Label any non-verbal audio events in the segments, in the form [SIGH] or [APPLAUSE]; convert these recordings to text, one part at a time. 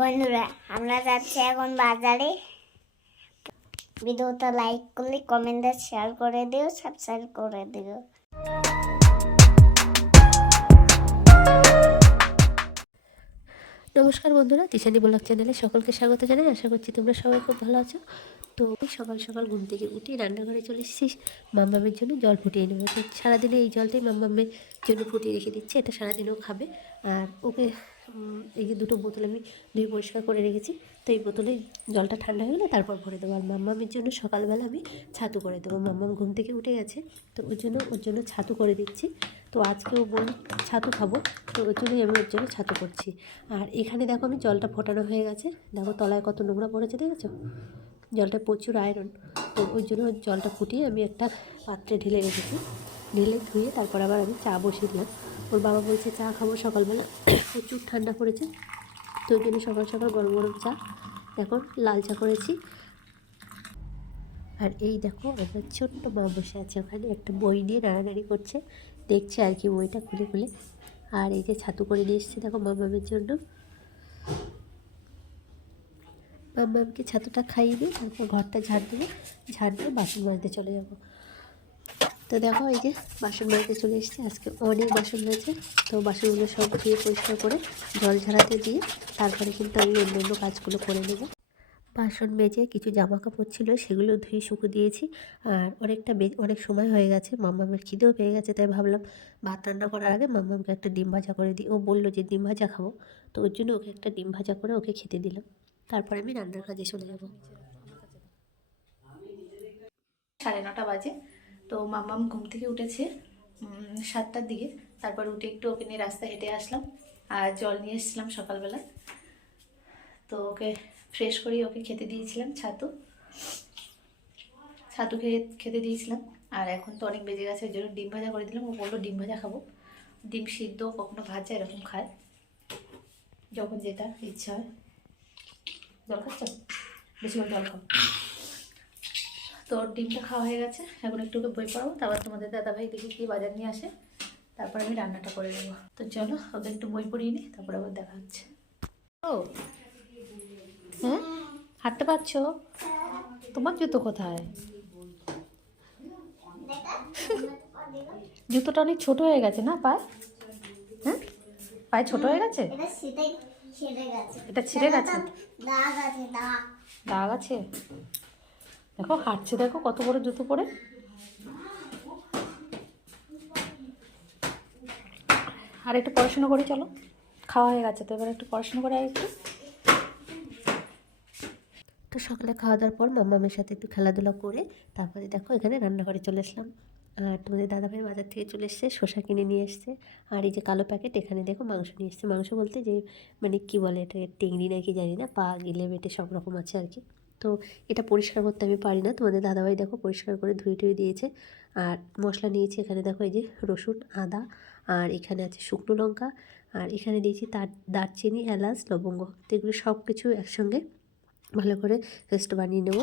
বন্ধুরা, আমরা যাচ্ছি এখন বাজারে। ভিডিওটা লাইক করলে কমেন্টে শেয়ার করে দিও সাবস্ক্রাইব করে দিও। নমস্কার বন্ধুরা, তিশানি ব্লগ চ্যানেলে সকলকে স্বাগত জানাই। আশা করছি তোমরা সবাই খুব ভালো আছো। তো সকাল সকাল ঘুম থেকে উঠে রান্নাঘরে চলে এসেছি। মাম্মামের জন্য জল ফুটিয়ে নেব। তো সারাদিনে এই জলটাই মাম্মামের জন্য ফুটিয়ে রেখে দিচ্ছে। এটা সারাদিনও খাবে। আর ওকে এই যে দুটো বোতল আমি ধুয়ে পরিষ্কার করে রেখেছি। তো এই বোতলে জলটা ঠান্ডা হয়ে গেলে তারপর ভরে দেবো। আর মাম্মামের জন্য সকালবেলা আমি ছাতু করে দেবো। মাম্মাম ঘুম থেকে উঠে গেছে, তো ওর জন্য ওর জন্য ছাতু করে দিচ্ছি। তো আজকেও বল ছাতু খাব। তো ওর জন্যই আমি ওর জন্য ছাতু করছি। আর এখানে দেখো আমি জলটা ফোটানো হয়ে গেছে। দেখো তলায় কত নোংরা পড়েছে, দেখেছ? জলটা প্রচুর আয়রন তো ওই জন্য জলটা ফুটিয়ে আমি একটা পাত্রে ঢেলে রেখেছি। ঢেলে ধুয়ে তারপর আবার আমি চা বসিয়ে দিলাম। ওর বাবা বলছে, চা খাব সকালবেলা। প্রচুর ঠান্ডা পড়েছে। তো ওই জন্য সকাল সকাল গরম গরম চা এখন লাল চা করেছি। আর এই দেখো, আমার ছোট্ট মা বসে আছে ওখানে। একটা বই নিয়ে নাড়ানাড়ি করছে। দেখছে আর কি বইটা খুলে খুলে। আর এই যে ছাতু করে নিয়ে এসেছি দেখো মামামের জন্য। মামামকে ছাতুটা খাইয়ে দিয়ে তারপর ঘরটা ঝাড় দেবো। ঝাড় দিয়ে বাসন মাজতে চলে যাব। তো দেখো এই যে বাসন মাজতে চলে এসেছি। আজকে অনেক বাসন রয়েছে। তো বাসনগুলো সব ধুয়ে পরিষ্কার করে জল ঝাড়াতে দিয়ে তারপরে কিন্তু আমি অন্য অন্য কাজগুলো করে নেব। বাসন মেজে কিছু জামা কাপড় ছিল, সেগুলো ধুয়ে শুকো দিয়েছি। আর অনেকটা অনেক সময় হয়ে গেছে, মাম্মামের খিদেও পেয়ে গেছে, তাই ভাবলাম ভাত রান্না করার আগে মাম্মামকে একটা ডিম ভাজা করে দিই। ও বলল যে, ডিম ভাজা খাব। তো ওর জন্য ওকে একটা ডিম ভাজা করে ওকে খেতে দিলাম। তারপরে আমি রান্নার কাজে চলে যাব। সাড়ে নটা বাজে। তো মাম্মাম ঘুম থেকে উঠেছে সাতটার দিকে। তারপর উঠে একটু ওকে নিয়ে রাস্তায় হেঁটে আসলাম আর জল নিয়ে এসেছিলাম সকালবেলা। তো ওকে ফ্রেশ করিয়ে ওকে খেতে দিয়েছিলাম, ছাতু। ছাতু খেয়ে, খেতে দিয়েছিলাম। আর এখন তো অনেক বেজে গেছে, ওই জন্য ডিম ভাজা করে দিলাম। ও বলল ডিম ভাজা খাব। ডিম সিদ্ধ, কখনো ভাজা, এরকম খায়। যখন যেটা ইচ্ছা হয়। জল খাচ্ছ? বেশি করে জল খাও। তো ডিমটা খাওয়া হয়ে গেছে। এখন একটু বই পড়াবো তারপর তোমাদের দাদাভাই দেখি কি বাজার নিয়ে আসে। তারপর আমি রান্নাটা করে নেব। তো চলো ওকে একটু বই পড়িয়ে নিই তারপর আবার দেখা হচ্ছে। ও হ্যাঁ হাঁটতে পারছ? তোমার জুতো কোথায়? [LAUGHS] জুতোটা অনেক ছোট হয়ে গেছে না পায়ে হ্যাঁ পায়ে ছোট হয়ে গেছে? এটা ছেড়ে গেছে। দাগ আছে? দেখো, হাঁটছে, দেখো কত বড় জুতো পরে। আর একটু পড়াশুনো করি, চলো। খাওয়া হয়ে গেছে তো, এবার একটু পড়াশোনা করে আর একটু। তো সকালে খাওয়া দাওয়ার পর মাম্মামের সাথে একটু খেলাধুলা করে তারপরে দেখো এখানে রান্নাঘরে চলে আসলাম। আর তোমাদের দাদাভাই বাজার থেকে চলে এসছে, শসা কিনে নিয়ে এসছে। আর এই যে কালো প্যাকেট এখানে দেখো মাংস নিয়ে এসছে। মাংস বলতে যে মানে কি বলে এটা টেংরি নাকি জানি না, পা গিলে বেটে সব রকম আছে আর কি। তো এটা পরিষ্কার করতে আমি পারি না। তোমাদের দাদাভাই দেখো পরিষ্কার করে ধুয়ে টুয়ে দিয়েছে। আর মশলা নিয়েছি এখানে দেখো এই যে রসুন, আদা আর এখানে আছে শুকনো লঙ্কা। আর এখানে দিয়েছি তার, দারচিনি, এলাচ, লবঙ্গ। তো এগুলো সব কিছু একসঙ্গে ভালো করে পেস্ট বানিয়ে নেব।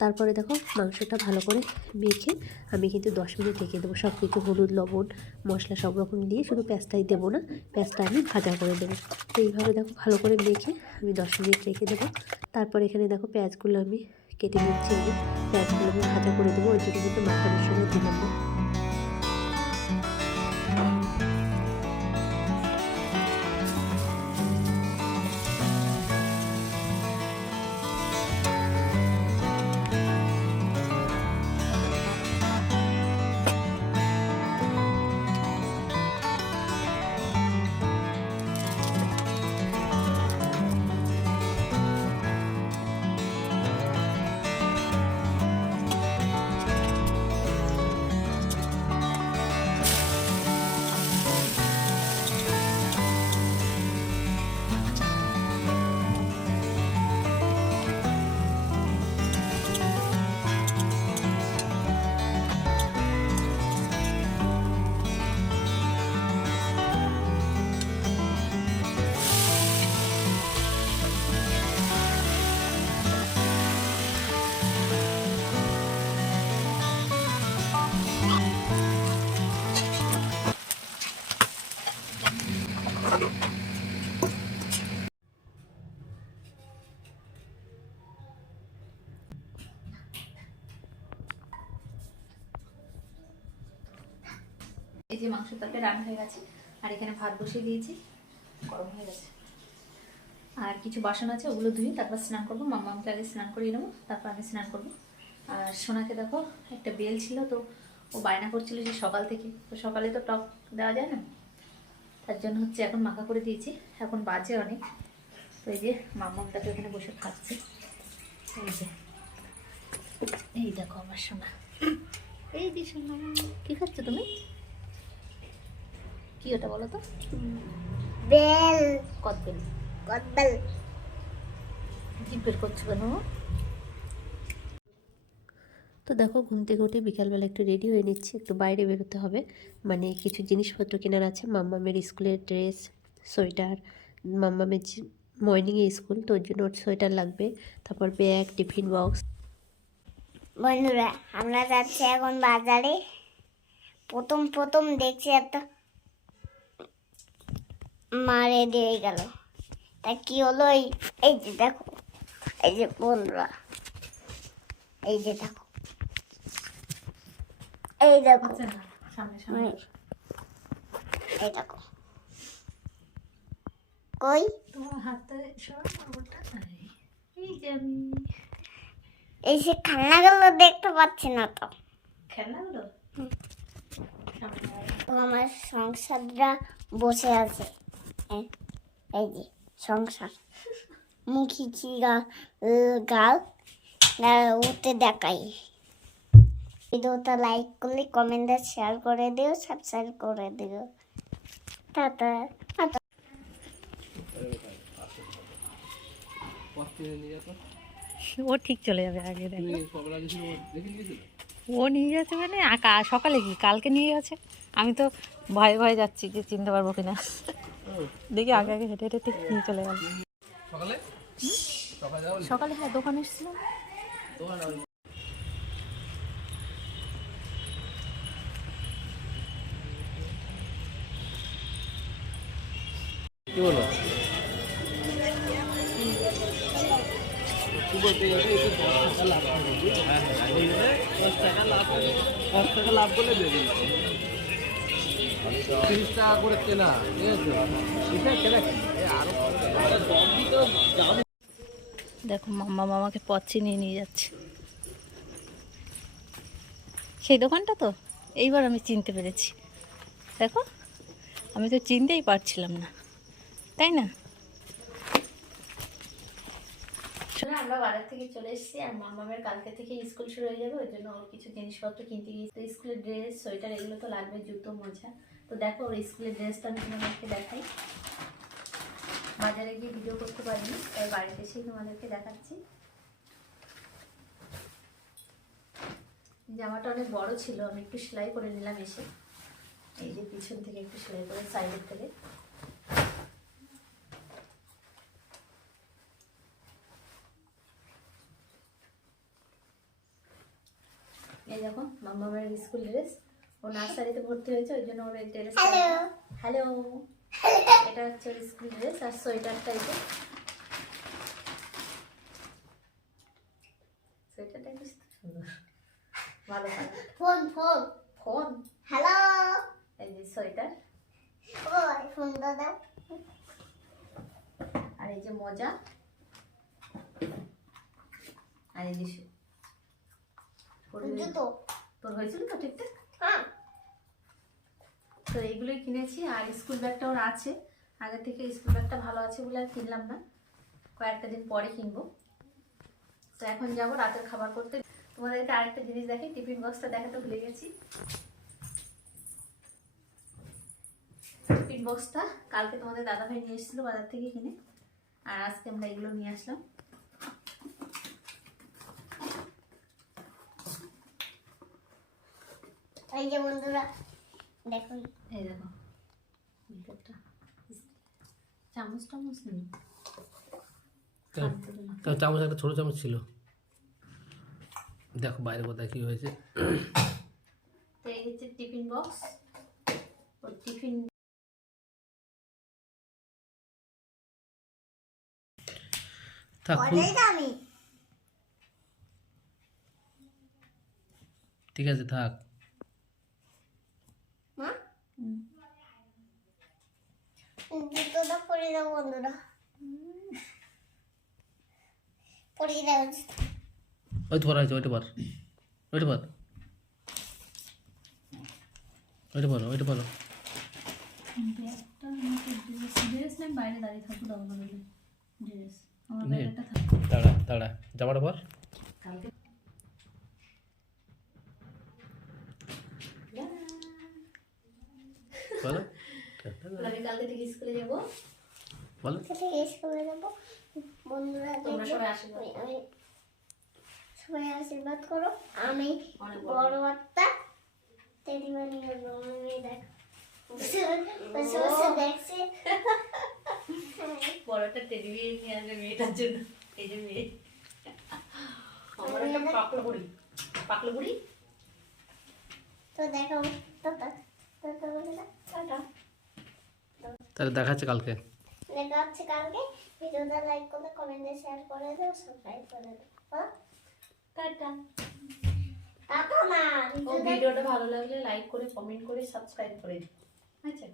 তারপরে দেখো মাংসটা ভালো করে মেখে আমি কিন্তু দশ মিনিট রেখে দেবো। সব কিছু হলুদ, লবণ, মশলা সব রকম দিয়ে শুধু পেঁয়াজটাই দেবো না পেঁয়াজটা আমি ভাজা করে দেবো। তো এইভাবে দেখো ভালো করে মেখে আমি দশ মিনিট রেখে দেবো। তারপর এখানে দেখো পেঁয়াজগুলো আমি কেটে নিচ্ছি আমি। পেঁয়াজগুলো আমি ভাজা করে দেবো, ওই জন্য কিন্তু মাখানোর সময় দিলাম না। যে মাংস তরকারি রান্না হয়ে গেছে, আর এখানে ভাত বসিয়ে দিয়েছি, গরম হয়ে গেছে। আর কিছু বাসন আছে, ওগুলো ধুই তারপর স্নান করব। মাম্মামকে আগে স্নান করিয়ে নেব, তারপর আমি স্নান করব। আর সোনাকে দেখো, একটা বেল ছিল তো, ও বায়না করছিল যে সকাল থেকে। তো সকালে তো টক দেওয়া যায় না, তার জন্য হচ্ছে এখন মাখা করে দিয়েছি। এখন বাজে অনেক। তো এই যে মাম্মামটাকে ওখানে বসে খাচ্ছে। এই যে, এই দেখো আমার সোনা। এই যে সোনা, কি খাচ্ছ তুমি? কি ওটা বলো তো? বেল। কত বেল কদবেল। জিপ বের করছ কেন? তো দেখো ঘুম থেকে উঠে বিকালবেলা একটু রেডি হয়ে নিচ্ছি একটু বাইরে বেরোতে হবে। মানে কিছু জিনিসপত্র কেনার আছে মাম্মামের স্কুলের ড্রেস সোয়েটার মাম্মামের মর্নিংয়ে স্কুল তো ওর জন্য ওর সোয়েটার লাগবে। তারপর ব্যাগ টিফিন বক্স বন্ধুরা আমরা যাচ্ছি এখন বাজারে। প্রথম প্রথম দেখছি একটা মারে দিয়ে গেল। তা কি হলো এই এই যে দেখো এই যে বন্ধুরা এই যে দেখো এই দেখো আচ্ছা। এই দেখো। কই? তোমার ওটা এই যে এই দেখতে পাচ্ছি না তো। খেলনাগুলো? আমার সংসারটা বসে আছে। এই এই যে সংসার। মুখি চিরা গাল উঠে দেখাই। ভিডিওটা লাইক করলে কমেন্টে শেয়ার করে দিও সাবস্ক্রাইব করে দিও। টাটা ও ঠিক চলে যাবে আগে দেখো। ও নিয়ে যাচ্ছে মানে কা- সকালে কি? কালকে নিয়ে গেছে আমি তো ভয়ে ভয়ে যাচ্ছি যে চিনতে পারব কিনা। দেখি আগে আগে হেঁটে হেঁটে ঠিক নিয়ে চলে গেল। সকালে? হ্যাঁ দোকানে এসেছিলাম। তিরিশ টাকা লাভ করে। কেনা দেখো মাম্মা মামাকে পথ চিনিয়ে নিয়ে যাচ্ছে। সেই দোকানটা তো? এইবার আমি চিনতে পেরেছি। দেখো, আমি তো চিনতেই পারছিলাম না। তাই না? আমরা বাজার থেকে চলে এসেছি, আর মামামের কালকে থেকে স্কুল শুরু হয়ে যাবে, ওই জন্য ওর কিছু জিনিসপত্র কিনতে গিয়েছি স্কুলের ড্রেস, সোয়েটার, এগুলো তো লাগবে, জুতো, মোজা। তো দেখো ওর স্কুলের ড্রেসটা আমি তোমাদেরকে দেখাই। বাজারে গিয়ে ভিডিও করতে পারিনি, তাই বাড়িতে এসেই তোমাদেরকে দেখাচ্ছি। জামাটা অনেক বড় ছিল, আমি একটু সেলাই করে নিলাম এসে। এই যে পিছন থেকে একটু সেলাই করে সাইডের থেকে। এই দেখো মামামের স্কুল ড্রেস ও নার্সারিতে ভর্তি হয়েছে ওই জন্য ওর এই ড্রেস হ্যালো এটা হচ্ছে ওর স্কুল ড্রেস আর সোয়েটারটা এই যে সোয়েটারটা বেশ সুন্দর। ভালো ফোন ফোন ফোন হ্যালো এই যে সোয়েটার। ও ফোনটা দাও আর এই যে মোজা। আর এই যে তোর হয়েছিল তো ঠিকঠাক? তো এইগুলোই কিনেছি, আর স্কুল ব্যাগটা ওর আছে। আগে থেকে স্কুল ব্যাগটা ভালো আছে বলে আর কিনলাম না। কয়েকটা দিন পরে কিনবো। তো এখন যাব রাতের খাবার করতে। তোমাদেরকে আরেকটা জিনিস দেখি, টিফিন বক্সটা দেখাতে ভুলে গেছি। টিফিন বক্সটা কালকে তোমাদের দাদাভাই নিয়ে এসেছিল বাজার থেকে কিনে। আর আজকে আমরা এগুলো নিয়ে আসলাম। এই যে বন্ধুরা দেখুন এই দেখো ভিতরটা চামচ টামচ নেই। চামচ একটা ছোট চামচ ছিল। দেখো বাইরে কোথায় কি হয়েছে। তো এই হচ্ছে টিফিন বক্স। ও টিফিন ঠিক আছে থাক। জুতোটা পরে দাও বন্ধুরা। পরিয়ে দাও ওই তো আছে ওইটা পার। ওইটা পার। পারো পারো। বাইরে দাঁড়িয়ে থাকব থাক। দাঁড়া দাঁড়া। জামাটা পর। কালকে বলো। আমি কালকে থেকে স্কুলে যাব। বলো। স্কুলে যাব। বন্ধুরা তোমরা সবাই আশীর্বাদ আমি- আমি সবাই আশীর্বাদ করো। আমি বড়। বড় বার্তা নিয়ে আসব আমি দেখ বসে বসে বসে দেখছি বড়টা টেডি বিয়ে নিয়ে আসবে মেয়েটার জন্য। এই যে মেয়ে। আমার একটা পাকলো বুড়ি। পাকলো বুড়ি? তো দেখো টাটা টাটা বলে দাও টাটা তাহলে দেখাচ্ছে কালকে। দেখা হচ্ছে কালকে। ভিডিওটা লাইক করে কমেন্টে শেয়ার করে দাও সাবস্ক্রাইব করে দাও। হ্যাঁ? টাটা। টাটা না ভিডিওটা ভালো লাগলে লাইক করে কমেন্ট করে সাবস্ক্রাইব করে দিন আচ্ছা।